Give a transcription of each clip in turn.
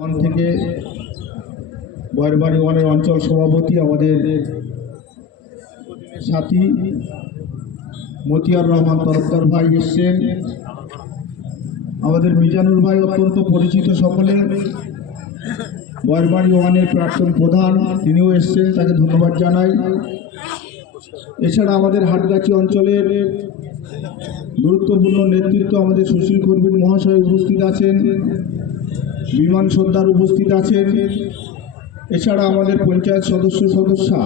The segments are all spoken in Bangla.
থেকে বয়রবাড়ি ওয়ানের অঞ্চল সভাপতি আমাদের সাথী মতিয়ার রহমান তরফদার ভাই এসছেন। আমাদের মিজানুর ভাই অত্যন্ত পরিচিত সকলে। বয়রবাড়ি ওয়ানের প্রাক্তন প্রধান, তিনিও এসছেন, তাকে ধন্যবাদ জানাই। এছাড়া আমাদের হাটগাছি অঞ্চলের গুরুত্বপূর্ণ নেতৃত্ব আমাদের সুশীল কর্মী মহাশয় উপস্থিত আছেন। বিমান সর্দার উপস্থিত আছেন। এছাড়া আমাদের পঞ্চায়েত সদস্য সদস্যা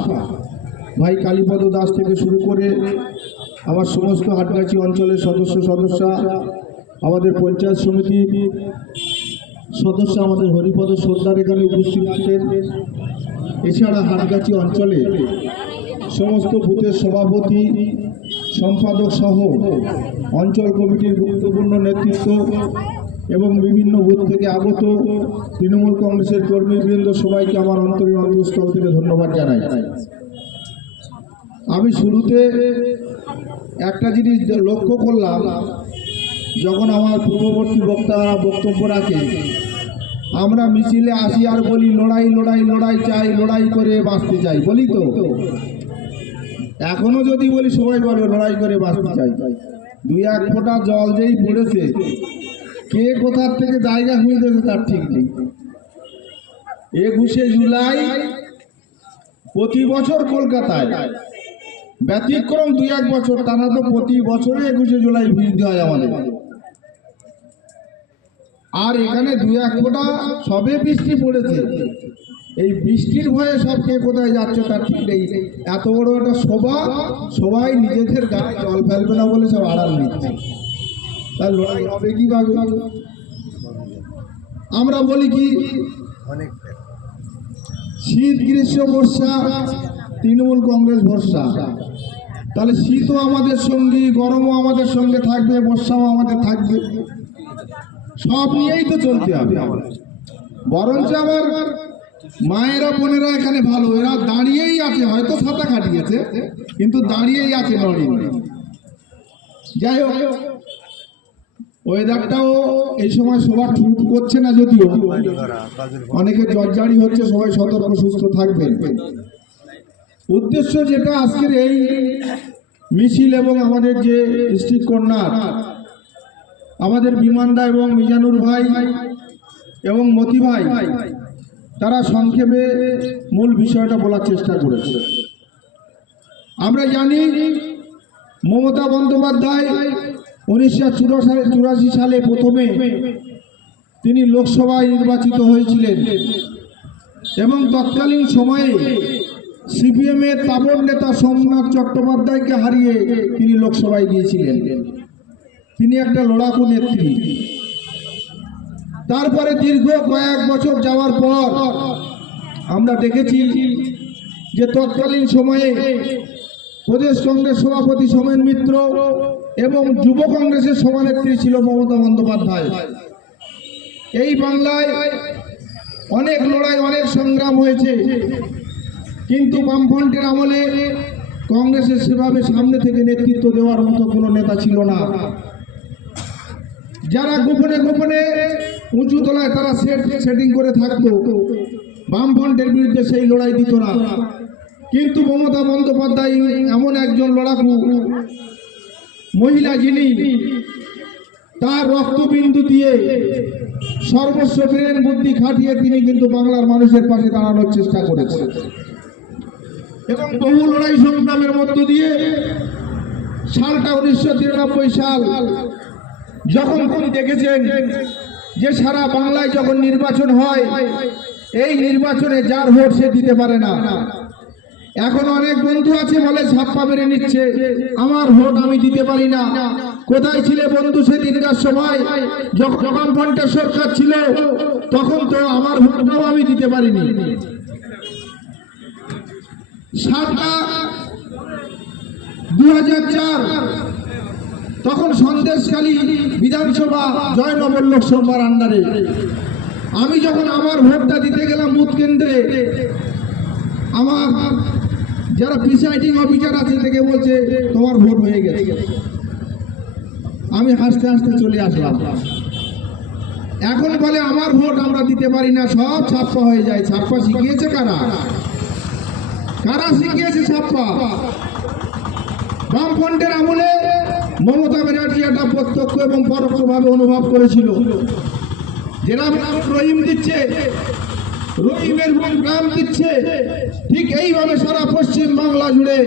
ভাই কালীপদ দাস থেকে শুরু করে আমার সমস্ত হাটগাছি অঞ্চলের সদস্য সদস্যা, আমাদের পঞ্চায়েত সমিতি সদস্য আমাদের হরিপদ সর্দার এখানে উপস্থিত আছেন। এছাড়া হাটগাছি অঞ্চলে সমস্ত বুথের সভাপতি, সম্পাদক সহ অঞ্চল কমিটির গুরুত্বপূর্ণ নেতৃত্ব এবং বিভিন্ন বুথ থেকে আগত তৃণমূল কংগ্রেসের কর্মীবৃন্দ সবাইকে আমার অন্তরীণ অন্তঃস্থল থেকে ধন্যবাদ জানাই। আমি শুরুতে একটা জিনিস লক্ষ্য করলাম, যখন আমার পূর্ববর্তী বক্তারা বক্তব্য রাখে আমরা মিছিলে আসি আর বলি, লড়াই লড়াই লড়াই চাই, লড়াই করে বাঁচতে চাই। বলি তো। এখনও যদি বলি, সবাই বলে, লড়াই করে বাঁচতে চাই। দুই এক ফোঁটা জল যেই পড়েছে কে কোথার থেকে জায়গা খুঁজতেছে তার ঠিক নেই। একুশে জুলাই প্রতি বছর কলকাতায়। ব্যতিক্রম দুই এক বছর, টানা তো প্রতি বছরে একুশে জুলাই ভিড় দেওয়া হয় আমাদের। আর এখানে দুই এক ফোঁটা সবে বৃষ্টি পড়েছে। এই বৃষ্টির ভয়ে সব কে কোথায় যাচ্ছে তার ঠিক নেই। এত বড় একটা শোভা সবাই নিজেদের গায়ে জল ফেলবে না বলে সব আড়াল নিচ্ছে। তার লড়াই হবে কীভাবে আমরা বলি কি? শীত গ্রীষ্ম বর্ষা তৃণমূল কংগ্রেস ভরসা তাহলে শীতও আমাদের সঙ্গে গরমও আমাদের সঙ্গে থাকবে বর্ষাও আমাদের থাকবে। সব নিয়েই তো চলতে হবে। বরঞ্চ আবার মায়েরা বোনেরা এখানে ভালো। এরা দাঁড়িয়েই আছে হয়তো ছাতা কাটিয়েছে কিন্তু দাঁড়িয়েই আছে নড়ি যাই হোক ওয়েদারটাও এই সময় সবার ঠুট করছে না যদিও। অনেকে জর্জারি হচ্ছে, সবাই সতর্ক, সুস্থ থাকবেন। উদ্দেশ্য যেটা আজকের এই মিছিল এবং আমাদের যে ডিস্ট্রিক্ট কর্নার, আমাদের বিমানদা এবং মিজানুর ভাই এবং মতি ভাই, তারা সংক্ষেপে মূল বিষয়টা বলার চেষ্টা করেছে। আমরা জানি মমতা বন্দ্যোপাধ্যায় উনিশশো চুরাশি সালে প্রথমে তিনি লোকসভায় নির্বাচিত হয়েছিলেন এবং তৎকালীন সময়ে সিপিএমের তাবর নেতা সোমনাথ চট্টোপাধ্যায়কে হারিয়ে তিনি লোকসভায় গিয়েছিলেন। তিনি একটা লড়াকু নেত্রী। তারপরে দীর্ঘ কয়েক বছর যাওয়ার পর আমরা দেখেছি যে তৎকালীন সময়ে প্রদেশ কংগ্রেস সভাপতি সোমেন মিত্র এবং যুব কংগ্রেসের সভানেত্রী ছিল মমতা বন্দ্যোপাধ্যায়। এই বাংলায় অনেক লড়াই, অনেক সংগ্রাম হয়েছে। কিন্তু বামফ্রন্টের আমলে কংগ্রেসের সেভাবে সামনে থেকে নেতৃত্ব দেওয়ার মতো কোনো নেতা ছিল না। যারা গোপনে গোপনে উঁচু তলায় তারা সেট, সেটিং করে থাকতো, বামফ্রন্টের বিরুদ্ধে সেই লড়াই দিত না। কিন্তু মমতা বন্দ্যোপাধ্যায় এমন একজন লড়াকু মহিলা যিনি তার রক্তবিন্দু দিয়ে সর্বস্ব ব্রেন বুদ্ধি খাটিয়ে তিনি কিন্তু বাংলার মানুষের পাশে দাঁড়ানোর চেষ্টা করেছেন। এবং বহু লড়াই সংগ্রামের মধ্য দিয়ে সালটা উনিশশো তিরানব্বই সাল যখন তিনি দেখেছেন যে সারা বাংলায় যখন নির্বাচন হয়, এই নির্বাচনে যার ভোট সে দিতে পারে না। এখন অনেক বন্ধু আছে বলে ছাপ্পা মেরে নিচ্ছে। আমার ভোট আমি দিতে পারি না। কোথায় ছিলে বন্ধু সেদিনকার সময়? যখন পঞ্চাশ সরকার ছিল তখন তো আমার ভোটটাও আমি দিতে পারিনি। সাতটা দু হাজার চার, তখন সন্দেশখালী বিধানসভা জয়নগর লোকসভার আন্ডারে আমি যখন আমার ভোটটা দিতে গেলাম বুথ কেন্দ্রে, আমার যারা প্রিসাইডিং অফিসার আছে থেকে বলছে, তোমার ভোট হয়ে গেছে। আমি হাসতে হাসতে চলে আসলাম। এখন বলে, আমার ভোট আমরা দিতে পারি না, সব ছাপ্পা হয়ে যায়। ছাপ্পা শিখিয়েছে কারা? কারা শিখিয়েছে ছাপ্পা? বামফ্রন্টের আমলে মমতা ব্যানার্জি এটা প্রত্যক্ষ এবং পরোক্ষভাবে অনুভব করেছিল। যেরকম রহিম দিচ্ছে রহিমের গ্রাম দিচ্ছে। ঠিক এইভাবে সারা পশ্চিম বাংলা জুড়ে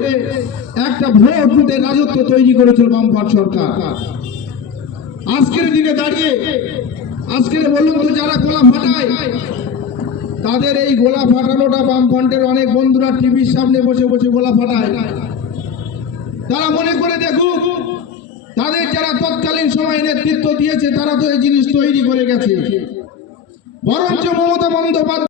একটা ভোট লুটে রাজত্ব তৈরি করেছিল বামফ্রন্ট সরকার। আজকের দিনে দাঁড়িয়ে, আজকের বলুন তো যারা গোলা ফাটায়, তাদের এই গোলা ফাটানোটা বামফ্রন্টের অনেক বন্ধুরা টিভির সামনে বসে বসে গোলা ফাটায়। তারা মনে করে দেখুক, তাদের যারা তৎকালীন সময়ে নেতৃত্ব দিয়েছে, তারা তো এই জিনিস তৈরি করে গেছে। বরঞ্চ মমতা বন্দ্যোপাধ্যায়